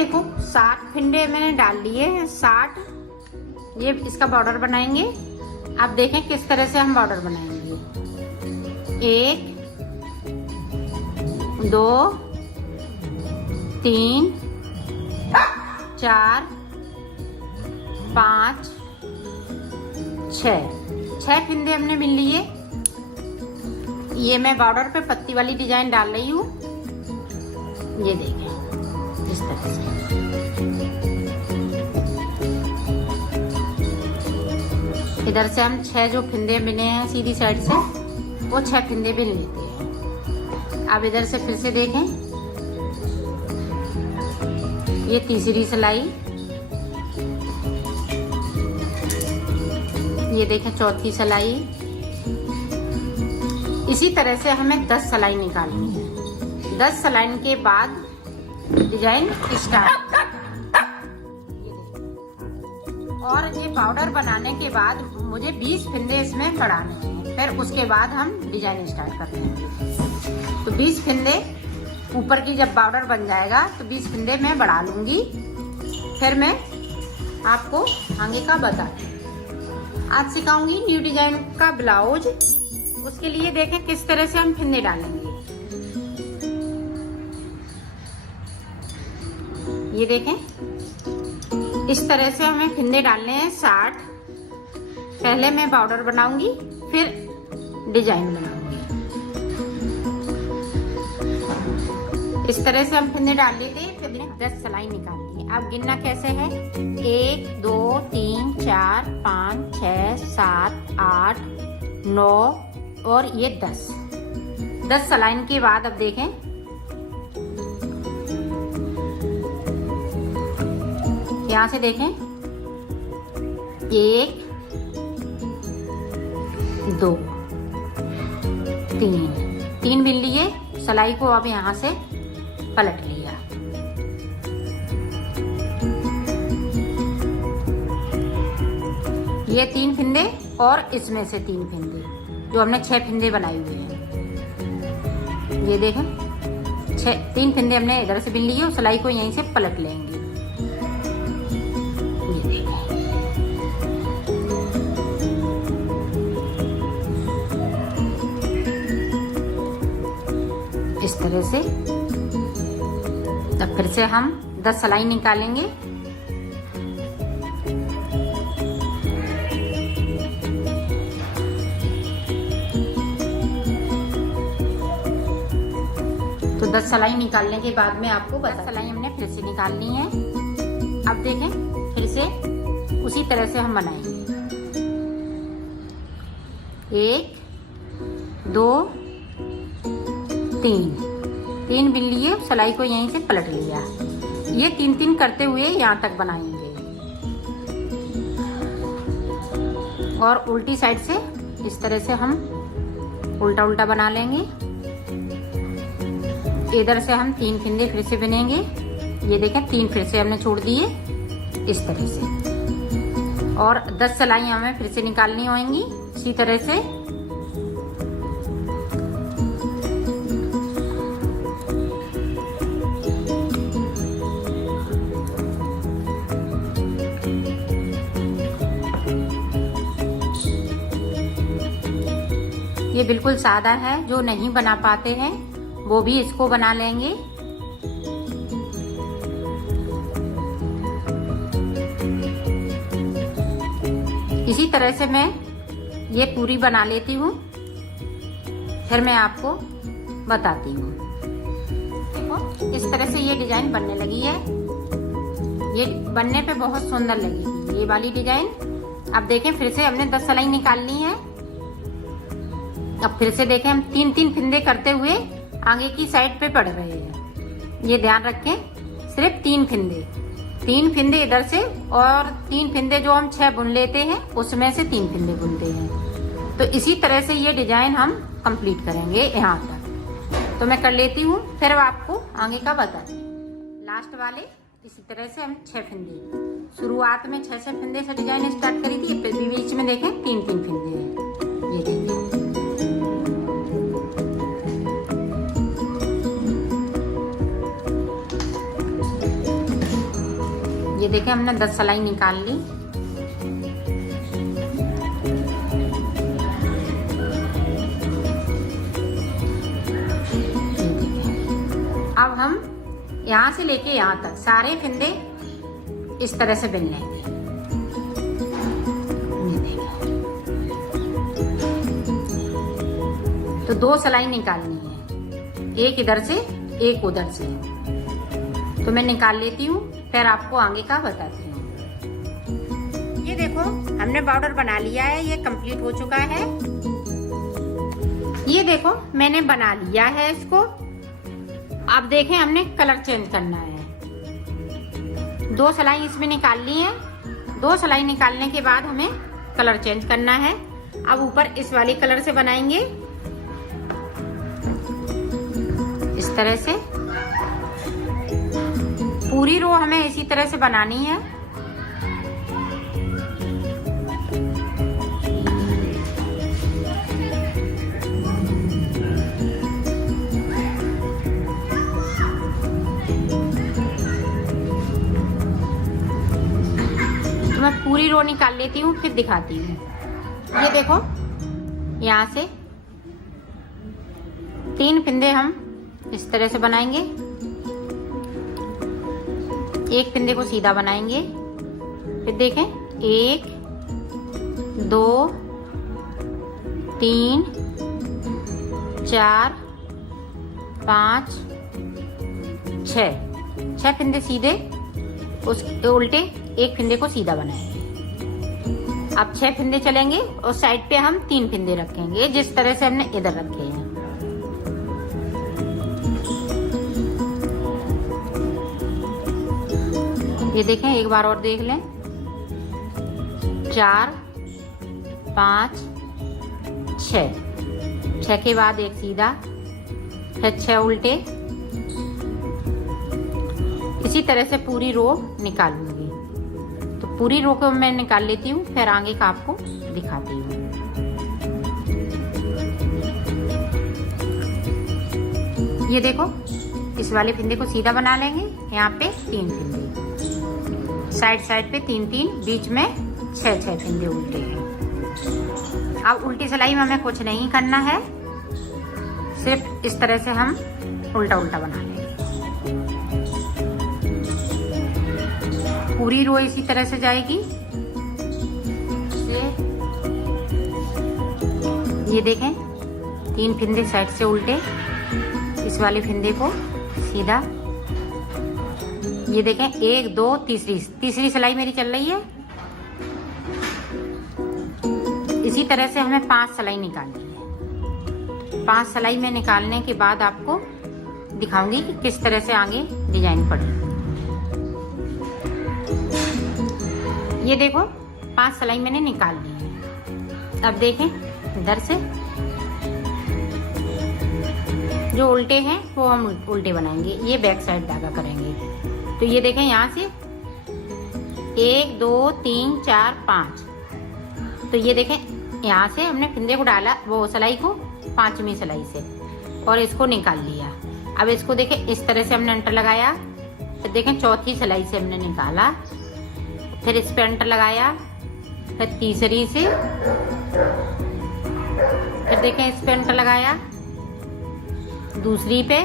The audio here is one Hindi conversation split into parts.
देखो 60 फिंदे मैंने डाल लिए हैं, 60। ये इसका बॉर्डर बनाएंगे। आप देखें किस तरह से हम बॉर्डर बनाएंगे। 1 2 3 4 5 6 फिंदे हमने बिन लिए। ये मैं बॉर्डर पे पत्ती वाली डिजाइन डाल रही हूँ। ये देखें इस तरह से। इधर से हम 6 जो फिंदे बिने हैं सीधी साइड से, वो 6 फिंदे बिन लेते हैं। अब इधर से फिर से देखें, ये तीसरी सिलाई, ये देखें चौथी सिलाई। इसी तरह से हमें 10 सिलाई निकालनी है। 10 सिलाई के बाद डिजाइन स्टार्ट। और ये पाउडर बनाने के बाद मुझे 20 फिंदे इसमें बढ़ाने हैं, फिर उसके बाद हम डिजाइन स्टार्ट करते हैं। तो 20 फिंदे ऊपर की जब पाउडर बन जाएगा तो 20 फिंदे मैं बढ़ा लूंगी, फिर मैं आपको आगे का बताती हूँ। आज सिखाऊंगी न्यू डिजाइन का ब्लाउज। उसके लिए देखें किस तरह से हम फिंदे डालेंगे। ये देखें इस तरह से हमें फिंदे डालने हैं 60। पहले मैं पाउडर बनाऊंगी, फिर डिजाइन बनाऊंगी। इस तरह से हम फिंदे डाल लेते हैं, फिर 10 सिलाई निकाल ली। अब गिनना कैसे है, 1 2 3 4 5 6 7 8 9 और ये 10 सिलाई के बाद अब देखें, यहां से देखें 1 2 3 बिन लिए। सिलाई को अब यहां से पलट लिया। ये 3 फिंदे और इसमें से 3 फिंदे जो हमने 6 फिंदे बनाए हुए हैं। ये देखें 3 फिंदे हमने इधर से बिन लिए और सिलाई को यहीं से पलट लेंगे। ये देखें इस तरह से। तब फिर से हम 10 सिलाई निकालेंगे। तो 10 सिलाई निकालने के बाद में आपको 10 सिलाई हमने फिर से निकालनी है। अब देखें फिर से उसी तरह से हम बनाएंगे। 1 2 3 बिन लिए, सिलाई को यहीं से पलट लिया। ये 3 करते हुए यहाँ तक बनाएंगे और उल्टी साइड से इस तरह से हम उल्टा उल्टा बना लेंगे। इधर से हम 3 फिंदे फिर से बनेंगे। ये देखें 3 फिर से हमने छोड़ दिए इस तरह से। और 10 सिलाई हमें फिर से निकालनी होंगी इसी तरह से। ये बिल्कुल सादा है, जो नहीं बना पाते हैं वो भी इसको बना लेंगे। इसी तरह से मैं ये पूरी बना लेती हूँ, फिर मैं आपको बताती हूँ। देखो इस तरह से ये डिजाइन बनने लगी है। ये बनने पे बहुत सुंदर लगेगी ये वाली डिजाइन। अब देखें फिर से हमने 10 सिलाई निकालनी है। अब फिर से देखें हम 3 फिंदे करते हुए आगे की साइड पे पड़ रहे हैं। ये ध्यान रखें, सिर्फ 3 फिंदे इधर से और 3 फिंदे जो हम 6 बुन लेते हैं उसमें से 3 फिंदे बुनते हैं। तो इसी तरह से ये डिजाइन हम कंप्लीट करेंगे यहाँ तक। तो मैं कर लेती हूँ, फिर आपको आगे का बताती हूँ। लास्ट वाले इसी तरह से हम 6 फिंदे, शुरुआत में 6 फिंदे से डिजाइन स्टार्ट करी थी, फिर बीच में देखें 3 फिंदे हैं। ये देखें देखें हमने 10 सिलाई निकाल ली। अब हम यहाँ से लेके यहाँ तक सारे फंदे इस तरह से बिन लेंगे। तो 2 सिलाई निकालनी है, एक इधर से एक उधर से। तो मैं निकाल लेती हूँ, फिर आपको आगे का बताती हूँ। ये देखो हमने बॉर्डर बना लिया है, ये कंप्लीट हो चुका है। ये देखो मैंने बना लिया है इसको। अब देखें हमने कलर चेंज करना है। 2 सिलाई इसमें निकाल ली है। 2 सिलाई निकालने के बाद हमें कलर चेंज करना है। अब ऊपर इस वाले कलर से बनाएंगे इस तरह से। पूरी रो हमें इसी तरह से बनानी है। तो मैं पूरी रो निकाल लेती हूँ, फिर दिखाती हूँ। ये देखो यहाँ से 3 फंदे हम इस तरह से बनाएंगे। एक फंदे को सीधा बनाएंगे, फिर देखें 1 2 3 4 5 6 फंदे सीधे, उसके उल्टे एक फंदे को सीधा बनाएंगे। अब 6 फंदे चलेंगे और साइड पे हम 3 फंदे रखेंगे, जिस तरह से हमने इधर रखे हैं। ये देखें, एक बार और देख लें। 4 5 6 के बाद एक सीधा, फिर 6 उल्टे। इसी तरह से पूरी रो निकालूंगी। तो पूरी रो को मैं निकाल लेती हूँ, फिर आगे का आपको दिखाती हूँ। ये देखो इस वाले फंदे को सीधा बना लेंगे। यहाँ पे 3 फंदे, साइड पे 3 बीच में 6 फंदे उल्टे हैं। अब उल्टी सिलाई में हमें कुछ नहीं करना है, सिर्फ इस तरह से हम उल्टा बना लेंगे। पूरी रो इसी तरह से जाएगी। ये देखें 3 फंदे साइड से उल्टे, इस वाले फंदे को सीधा। ये देखें 1 2 तीसरी सिलाई मेरी चल रही है। इसी तरह से हमें 5 सिलाई निकालनी है। 5 सिलाई में निकालने के बाद आपको दिखाऊंगी कि किस तरह से आगे डिजाइन पड़ेगी। ये देखो 5 सिलाई मैंने निकाल ली है। अब देखें इधर से जो उल्टे हैं वो हम उल्टे बनाएंगे। ये बैक साइड धागा करेंगे। तो ये देखें यहाँ से 1 2 3 4 5। तो ये देखें यहाँ से हमने फंदे को डाला, वो सिलाई को 5वीं सिलाई से, और इसको निकाल लिया। अब इसको देखें इस तरह से हमने अंटर लगाया। फिर देखें 4थी सिलाई से हमने निकाला, फिर इस पे अंटर लगाया, फिर तीसरी से, फिर देखें इस पे अंटर लगाया, दूसरी पे।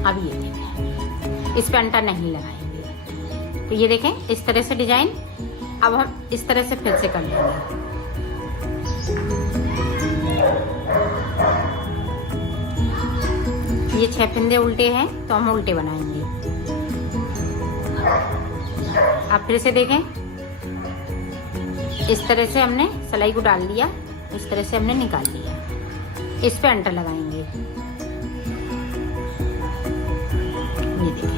अब ये देखें इस पे अंटर नहीं लगाएंगे। तो ये देखें इस तरह से डिजाइन। अब हम इस तरह से फिर से कर लेंगे। ये 6 फंदे उल्टे हैं तो हम उल्टे बनाएंगे। अब फिर से देखें इस तरह से हमने सिलाई को डाल दिया, इस तरह से हमने निकाल लिया। इस पे अंटर लगाएंगे। ये देखिए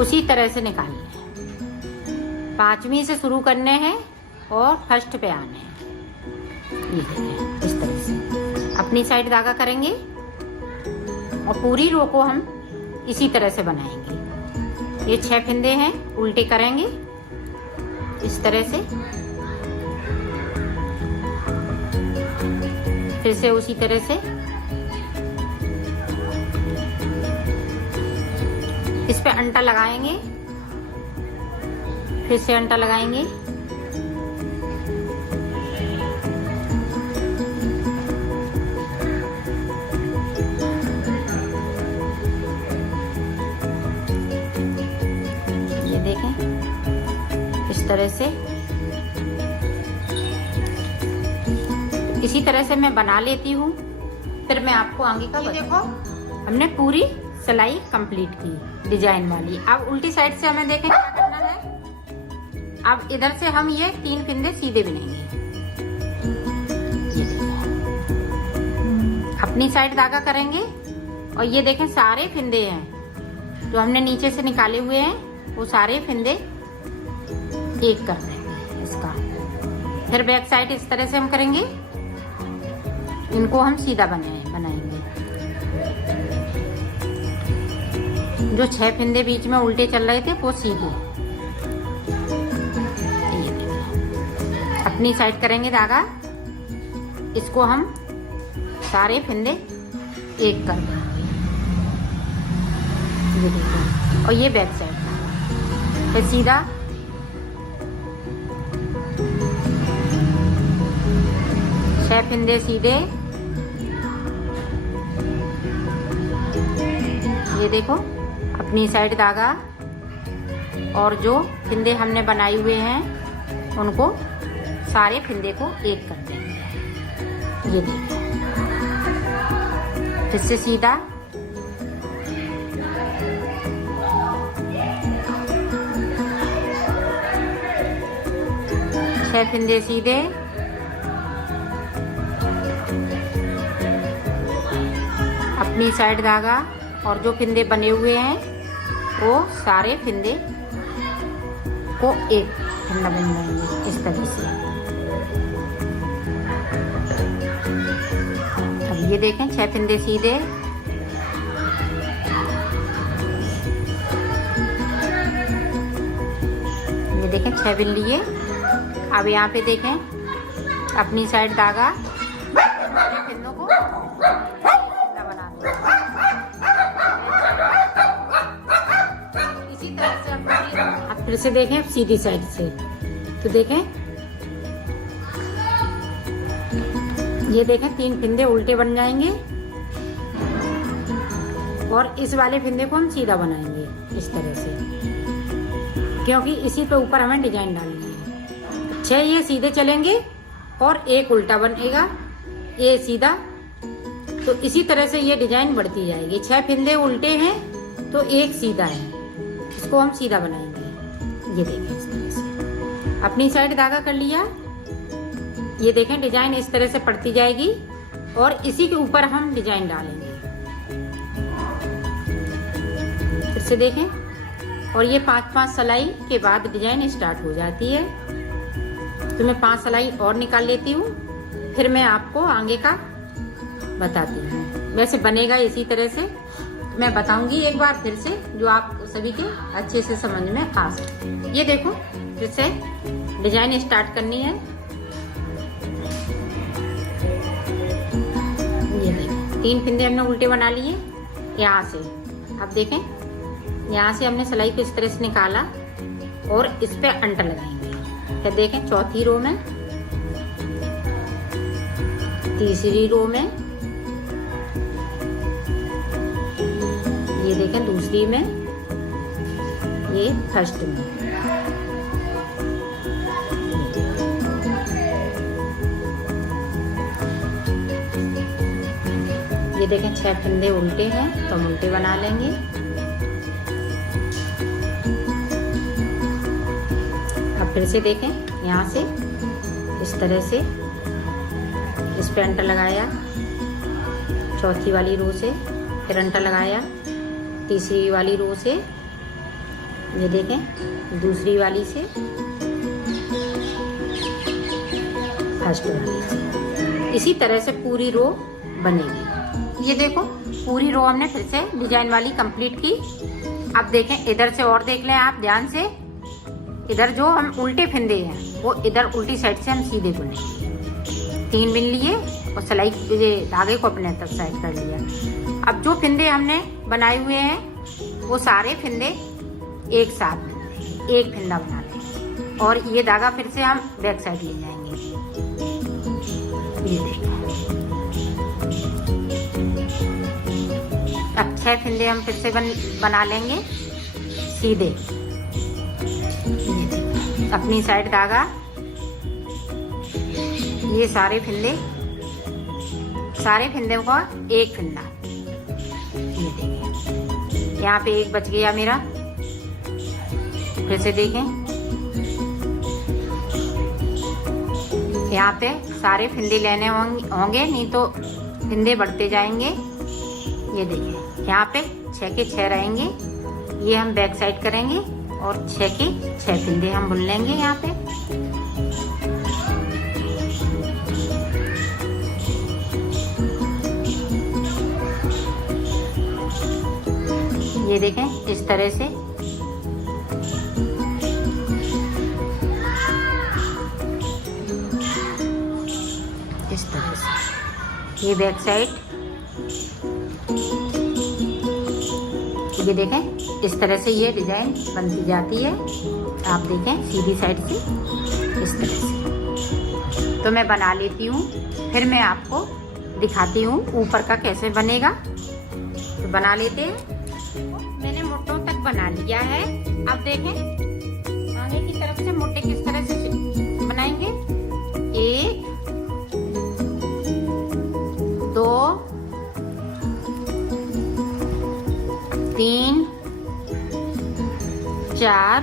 उसी तरह से निकालना है। 5वीं से शुरू करने हैं और फर्स्ट पे आने हैं। ये देखिए इस तरह से अपनी साइड धागा करेंगे और पूरी रो को हम इसी तरह से बनाएंगे। ये 6 फंदे हैं, उल्टे करेंगे इस तरह से, फिर से उसी तरह से इस पे अंटा लगाएंगे, फिर से अंटा लगाएंगे। ये देखें इस तरह से, इसी तरह से मैं बना लेती हूँ। फिर मैं आपको आगे का देखो, हमने पूरी सिलाई कंप्लीट की डिजाइन वाली। अब उल्टी साइड से हमें देखें क्या करना है। अब इधर से हम ये 3 फिंदे सीधे बिनेंगे। अपनी साइड धागा करेंगे और ये देखें सारे फिंदे हैं जो हमने नीचे से निकाले हुए हैं, वो सारे फिंदे एक कर देंगे इसका। फिर बैक साइड इस तरह से हम करेंगे, इनको हम सीधा बनाएंगे। जो 6 फिंदे बीच में उल्टे चल रहे थे वो सीधे। अपनी साइड करेंगे धागा, इसको हम सारे फिंदे एक कर देंगे। ये देखो, और ये बैक साइड फिर सीधा छह फिंदे सीधे। ये देखो अपनी साइड धागा, और जो फिंदे हमने बनाए हुए हैं उनको सारे फिंदे को एक कर देंगे। ये देखो फिर से सीधा, छह फिंदे सीधे, अपनी साइड धागा, और जो फिंदे बने हुए हैं वो सारे फिंदे को एक फिंदा बन जाएंगे इस तरह से। अब ये देखें 6 फिंदे सीधे, ये देखें 6 बिन लिए। अब यहाँ पे देखें अपनी साइड धागा, फिंदों को बना दें। इसी तरह से अब फिर से देखें सीधी साइड से, तो देखें ये देखें 3 फिंदे उल्टे बन जाएंगे, और इस वाले फिंदे को हम सीधा बनाएंगे इस तरह से, क्योंकि इसी पे ऊपर हमें डिजाइन डालनी है। 6 ये सीधे चलेंगे और एक उल्टा बनेगा, ये सीधा। तो इसी तरह से ये डिजाइन बढ़ती जाएगी। 6 फिंदे उल्टे हैं तो एक सीधा है, इसको हम सीधा बनाएंगे। ये देखें इस तरह से अपनी साइड धागा कर लिया। ये देखें डिजाइन इस तरह से पड़ती जाएगी, और इसी के ऊपर हम डिजाइन डालेंगे। फिर से देखें, और ये 5-5 सिलाई के बाद डिजाइन स्टार्ट हो जाती है। तो मैं 5 सिलाई और निकाल लेती हूँ, फिर मैं आपको आगे का बताती हूँ। वैसे बनेगा इसी तरह से, मैं बताऊंगी एक बार फिर से, जो आप सभी के अच्छे से समझ में आ सके। ये देखो फिर से डिजाइन स्टार्ट करनी है। ये देखो 3 फिंदे हमने उल्टे बना लिए यहाँ से। अब देखें यहाँ से हमने सिलाई को इस तरह से निकाला और इस पे अंटर लगाएंगे। फिर देखें चौथी रो में, तीसरी रो में, ये देखें दूसरी में, ये फर्स्ट में। ये देखें 6 फिंदे उल्टे हैं तो हम उल्टे बना लेंगे। अब फिर से देखें यहाँ से इस तरह से इस पे अंटर लगाया, चौथी वाली रो से फिर अंटर लगाया, तीसरी वाली रो से, ये देखें दूसरी वाली से, फर्स्ट वाली से। इसी तरह से पूरी रो बनेगी। ये देखो पूरी रो हमने फिर से डिजाइन वाली कंप्लीट की। अब देखें इधर से और देख लें आप ध्यान से, इधर जो हम उल्टे फिंदे हैं वो इधर उल्टी साइड से हम सीधे बुनेंगे। 3 बिन लिए और सिलाई धागे को अपने तरफ साइड कर लिया। अब जो फिंदे हमने बनाए हुए हैं वो सारे फिंदे एक साथ एक फिंदा बना लेंगे और ये धागा फिर से हम बैक साइड ले जाएंगे। ये देखो, अब 6 फिंदे हम फिर से बना लेंगे सीधे। ये देखो, अपनी साइड धागा, ये सारे फिंदे को एक फिंदा। ये देखिए, यहाँ पे एक बच गया मेरा। फिर से देखें, यहाँ पे सारे फिंदे लेने होंगे, नहीं तो फिंदे बढ़ते जाएंगे। ये देखिए, यहाँ पे 6 के 6 रहेंगे। ये हम बैक साइड करेंगे और 6 के 6 फिंदे हम बुन लेंगे यहाँ पे। ये देखें, इस तरह से ये बैक साइड, ये देखें, इस तरह से ये डिजाइन बनती जाती है। आप देखें, सीधी साइड से इस तरह से। तो मैं बना लेती हूँ, फिर मैं आपको दिखाती हूँ ऊपर का कैसे बनेगा। तो बना लेते हैं। मैंने मुट्ठों तक बना लिया है। अब देखें, आगे की तरफ से मुट्ठे किस तरह से बनाएंगे। 1 2 3 4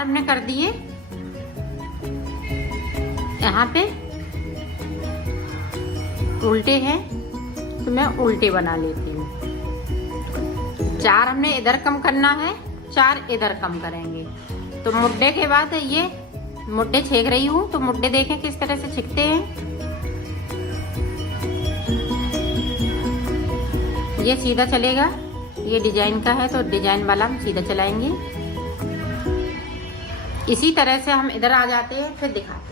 हमने कर दिए। यहाँ पे उल्टे हैं तो मैं उल्टे बना लेती हूँ। 4 हमने इधर कम करना है, 4 इधर कम करेंगे। तो मुड्डे के बाद ये मुड्डे छेक रही हूँ, तो मुड्डे देखें किस तरह से छिकते हैं। ये सीधा चलेगा, ये डिजाइन का है तो डिजाइन वाला हम सीधा चलाएंगे। इसी तरह से हम इधर आ जाते हैं, फिर दिखाते हैं।